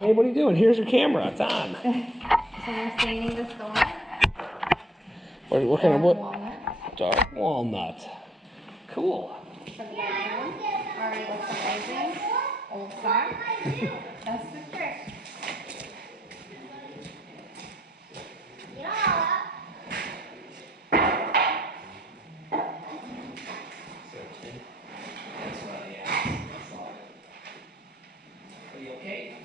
Hey, what are you doing? Here's your camera. It's on. So we're staining this door. What kind of what? Walnut. Dark walnut. Cool. For the bedroom. Already looks amazing. Old sock. That's the trick. Are you okay?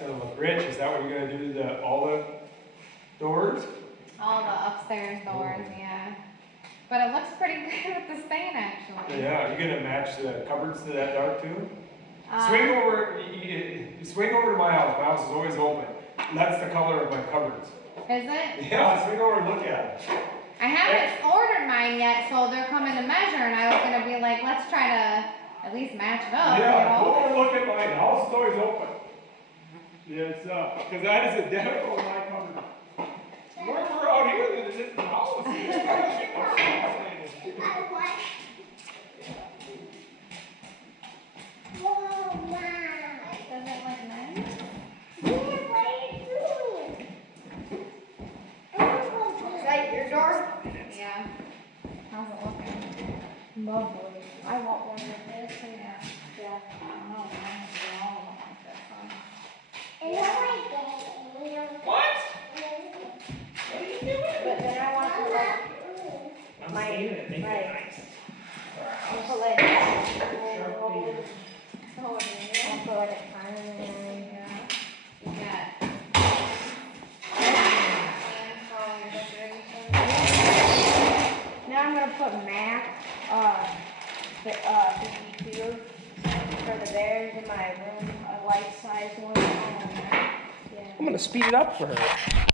Gonna look rich. Is that what you're gonna do to all the doors? All the upstairs doors, yeah. But it looks pretty good with the stain, actually. Yeah, you're gonna match the cupboards to that dark too? Swing over, you swing over to my house. My house is always open. That's the color of my cupboards. Is it? Yeah, swing over and look at it. I haven't ordered mine yet, so they're coming to measure, and I was gonna be like, let's try to at least match it up, Yeah, you go know? over and look at mine. The house is always open. Yes, because that is identical to my cupboard. We're out here than it is in the house. Does it look nice? Is that your door? Yeah. How's it looking? Lovely. I want one of this. Yeah. Yeah. I don't know, mine would be all of them like this, huh? What? What are you doing? But then I want to like I'm my saving it, make it right. nice. put like Oh, I'll put like a time in there. yeah. You got. Now I'm gonna put Mac 52 for the bears in my room, a life size one. Yeah. I'm gonna speed it up for her.